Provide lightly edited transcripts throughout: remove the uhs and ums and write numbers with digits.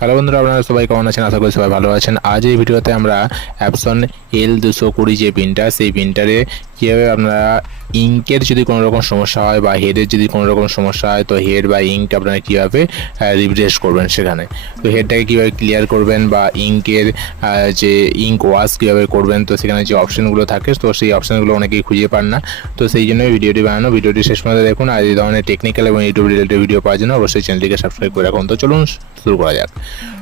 Hello বন্ধুরা, আপনারা সবাই কেমন আছেন? আশা করি সবাই ভালো আছেন। আজ এই ভিডিওতে আমরা অ্যাপসন L220 যে প্রিন্টার, সেই প্রিন্টারে কীভাবে আপনারা ইঙ্কের যদি কোনো রকম সমস্যা হয় বা হেডের যদি কোনো রকম সমস্যা হয়, তো হেড বা ইঙ্ক আপনারা কীভাবে রিপ্লেস করবেন সেখানে, তো হেডটাকে কীভাবে ক্লিয়ার করবেন বা ইঙ্কের যে ইঙ্ক ওয়াশ কীভাবে করবেন, তো সেখানে যে অপশানগুলো থাকে, তো সেই অপশানগুলো অনেকেই খুঁজে পান না। তো সেই জন্যই ভিডিওটি বানানো। ভিডিওটি শেষ পর্যন্ত দেখুন। আর এই ধরনের টেকনিক্যাল এবং ইউটিউব রিলেটেড ভিডিও পাওয়ার জন্য অবশ্যই চ্যানেলটিকে সাবস্ক্রাইব করে রাখুন। তো চলুন শুরু করা যাক।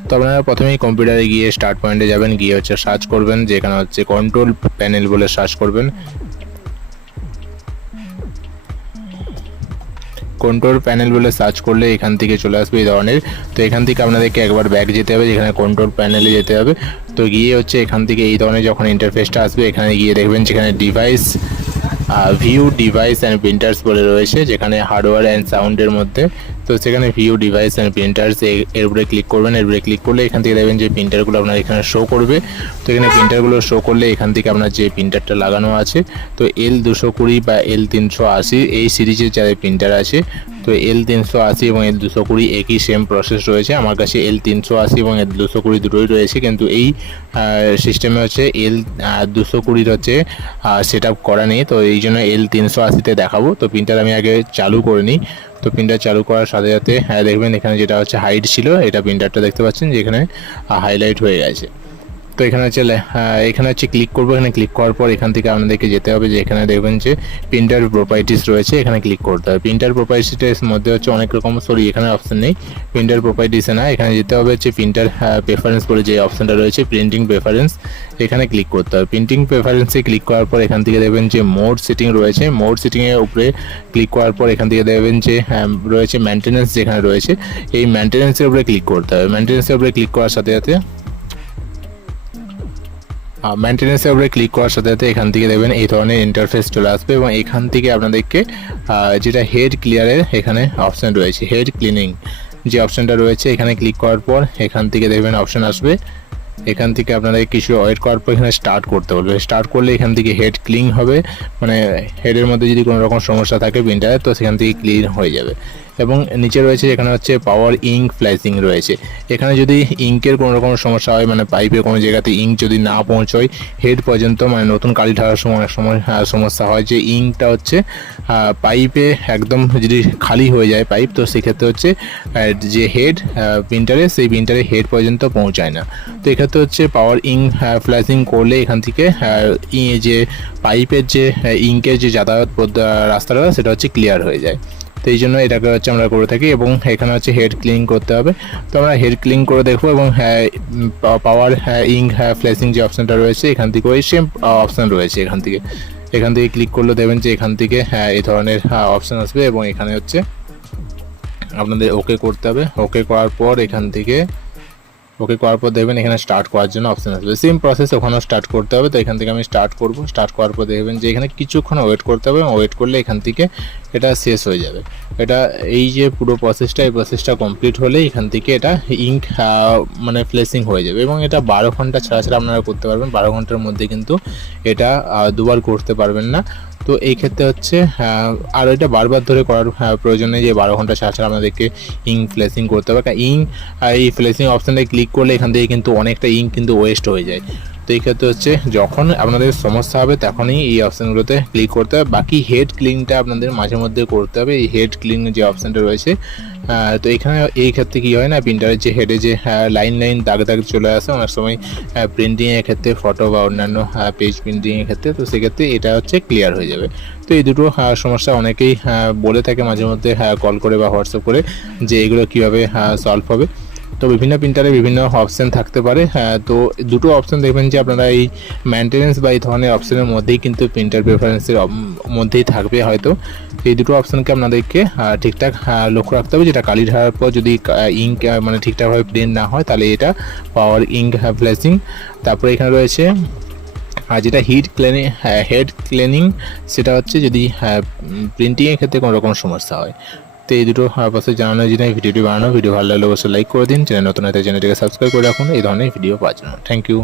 তো আপনারা প্রথমেই কম্পিউটারে গিয়ে স্টার্ট পয়েন্টে যাবেন, গিয়ে সার্চ করবেন, যেখানে কন্ট্রোল প্যানেল বলে সার্চ করবেন। কন্ট্রোল প্যানেল বলে সার্চ করলে এখান থেকে চলে আসবে এই ধরনের। তো এখান থেকে আপনাদেরকে একবার ব্যাক যেতে হবে, যেখানে কন্ট্রোল প্যানেলে যেতে হবে। তো গিয়ে এখান থেকে এই ধরনের যখন ইন্টারফেসটা আসবে, এখানে গিয়ে দেখবেন যেখানে device view device and printers বলে রয়েছে, যেখানে হার্ডওয়্যার অ্যান্ড সাউন্ডের মধ্যে। তো সেখানে ভিউ ডিভাইস অ্যান্ড প্রিন্টার্স এর উপরে ক্লিক করবেন। এর উপরে ক্লিক করলে এখান থেকে দেখবেন যে প্রিন্টারগুলো আপনার এখানে শো করবে। তো এখানে প্রিন্টারগুলো শো করলে এখান থেকে আপনার যে প্রিন্টারটা লাগানো আছে, তো L220 বা L380 এই সিরিজের যাদের প্রিন্টার আছে, তো L380 এবং L220 একই সেম প্রসেস রয়েছে। আমার কাছে L380 এবং L220 দুটোই রয়েছে, কিন্তু এই সিস্টেমে L220 সেট আপ করা নেই। তো এই জন্য L380-তে দেখাবো। তো প্রিন্টার আমি আগে চালু করে নিই। তো প্রিন্টার চালু করার সাথে সাথে দেখবেন এখানে যেটা হাইড ছিল, এটা প্রিন্টারটা দেখতে পাচ্ছেন যে এখানে হাইলাইট হয়ে গেছে। তো এখানে ক্লিক করবো। এখানে ক্লিক করার পর এখান থেকে আপনাদেরকে যেতে হবে, যে এখানে দেখবেন যে প্রিন্টার প্রপার্টিস রয়েছে, এখানে ক্লিক করতে হবে। প্রিন্টার প্রপার্টিসের মধ্যে অনেক রকম, এখানে অপশন নেই প্রিন্টার প্রপার্টিসে না, এখানে যেতে হবে প্রিন্টার প্রেফারেন্স বলে যে অপশনটা রয়েছে, প্রিন্টিং প্রেফারেন্স, এখানে ক্লিক করতে হবে। প্রিন্টিং প্রেফারেন্সে ক্লিক করার পর এখান থেকে দেখবেন যে মোড সেটিং রয়েছে। মোড সেটিংয়ের উপরে ক্লিক করার পর এখান থেকে দেখবেন যে রয়েছে মেনটেন্যান্স, যেখানে রয়েছে এই মেনটেন্যান্সের উপরে ক্লিক করতে হবে। মেনটেন্যান্সের উপরে ক্লিক করার সাথে সাথে মেনটেন্যান্সের উপরে ক্লিক করার সাথে সাথে এখান থেকে দেখবেন এই ধরনের ইন্টারফেস চলে আসবে, এবং এখান থেকে আপনাদেরকে যেটা হেড ক্লিয়ারের এখানে অপশান রয়েছে, হেড ক্লিনিং যে অপশানটা রয়েছে, এখানে ক্লিক করার পর এখান থেকে দেখবেন অপশান আসবে। এখান থেকে আপনাদের কিছু ওয়েট করার পর এখানে স্টার্ট করতে বলবে। স্টার্ট করলে এখান থেকে হেড ক্লিন হবে, মানে হেডের মধ্যে যদি কোনো রকম সমস্যা থাকে প্রিন্টারে, তো সেখান থেকে ক্লিন হয়ে যাবে। এবং নিচে রয়েছে এখানে পাওয়ার ইঙ্ক ফ্ল্যাশিং রয়েছে। এখানে যদি ইঙ্কের কোনো রকম সমস্যা হয়, মানে পাইপে কোনো জায়গাতে ইঙ্ক যদি না পৌঁছয় হেড পর্যন্ত, মানে নতুন কালি ঢালার সময় অনেক সময় সমস্যা হয় যে ইঙ্কটা পাইপে একদম যদি খালি হয়ে যায় পাইপ, তো সেক্ষেত্রে যে হেড প্রিন্টারে, সেই প্রিন্টারে হেড পর্যন্ত পৌঁছায় না। তো এক্ষেত্রে পাওয়ার ইঙ্ক ফ্ল্যাশিং করলে এখান থেকে যে পাইপের যে ইঙ্কের যে যাতায়াত রাস্তাটা, সেটা ক্লিয়ার হয়ে যায়। তো এই জন্য এটাকে আমরা করে থাকি। এবং এখানে হেড ক্লিন করতে হবে। তো আমরা হেড ক্লিন করে দেখবো, এবং পাওয়ার ইঙ্ক ফ্ল্যাশিং যে অপশানটা রয়েছে, এখান থেকে ওই সেম অপশান রয়েছে। এখান থেকে ক্লিক করলে দেখবেন যে এখান থেকে এই ধরনের অপশান আসবে, এবং এখানে আপনাদের ওকে করতে হবে। ওকে করার পর দেখবেন এখানে স্টার্ট করার জন্য অপশান আসবে। সেম প্রসেস ওখানেও স্টার্ট করতে হবে। তো এখান থেকে আমি স্টার্ট করব। স্টার্ট করার পর দেখবেন যে এখানে কিছুক্ষণ ওয়েট করতে হবে, এবং ওয়েট করলে এখান থেকে এটা শেষ হয়ে যাবে। এই যে পুরো প্রসেসটা, এই প্রসেসটা কমপ্লিট হলে এখান থেকে এটা ইঙ্ক মানে ফ্লেসিং হয়ে যাবে। এবং এটা 12 ঘন্টা ছাড়া আপনারা করতে পারবেন। 12 ঘন্টার মধ্যে কিন্তু এটা দুবার করতে পারবেন না। তো এই ক্ষেত্রে আর এটা বারবার ধরে করার প্রয়োজন নেই, যে 12 ঘন্টা ছাড়া আপনাদেরকে ইঙ্ক ফ্লেসিং করতে হবে। কারণ এই ফ্লেসিং অপশানে ক্লিক করলে এখান থেকে কিন্তু অনেকটা ইঙ্ক কিন্তু ওয়েস্ট হয়ে যায়। তো এই ক্ষেত্রে যখন আপনাদের সমস্যা হবে তখনই এই অপশানগুলোতে ক্লিক করতে হবে। বাকি হেড ক্লিনটা আপনাদের মাঝে মধ্যে করতে হবে, এই হেড ক্লিন যে অপশানটা রয়েছে। তো এই ক্ষেত্রে কী হয় না, প্রিন্টারের যে হেডে যে লাইন দাগ চলে আসে অনেক সময় প্রিন্টিংয়ের ক্ষেত্রে, ফটো বা অন্যান্য পেজ প্রিন্টিংয়ের ক্ষেত্রে, তো সেক্ষেত্রে এটা ক্লিয়ার হয়ে যাবে। তো এই দুটো সমস্যা অনেকেই বলে থাকে মাঝে মধ্যে কল করে বা হোয়াটসঅ্যাপ করে, যে এগুলো কীভাবে সলভ হবে। তো বিভিন্ন প্রিন্টারে বিভিন্ন অপশান থাকতে পারে। তো দুটো অপশান দেখবেন যে আপনারা এই মেনটেন্যান্স বা এই ধরনের অপশানের মধ্যেই কিন্তু প্রিন্টার প্রেফারেন্সের মধ্যেই থাকবে হয়তো। এই দুটো অপশানকে আপনাদেরকে ঠিকঠাক লক্ষ্য রাখতে হবে, যেটা কালি ঢালার পর যদি ইঙ্ক মানে ঠিকঠাকভাবে প্রিন্ট না হয়, তাহলে এটা পাওয়ার ইঙ্ক ফ্ল্যাশিং। তারপরে এখানে রয়েছে আর যেটা হেড ক্লিনিং, সেটা যদি প্রিন্টিংয়ের ক্ষেত্রে কোনো রকম সমস্যা হয়। তো এই দুটো অবশ্যই জানানোর জন্য ভিডিওটি বানানো। ভিডিও ভালো লাগলে অবশ্যই লাইক করে দিন। চ্যানেল নতুন হলে চ্যানেলটিকে সাবস্ক্রাইব করে রাখুন এই ধরনের ভিডিও পাওয়ার জন্য। Thank you.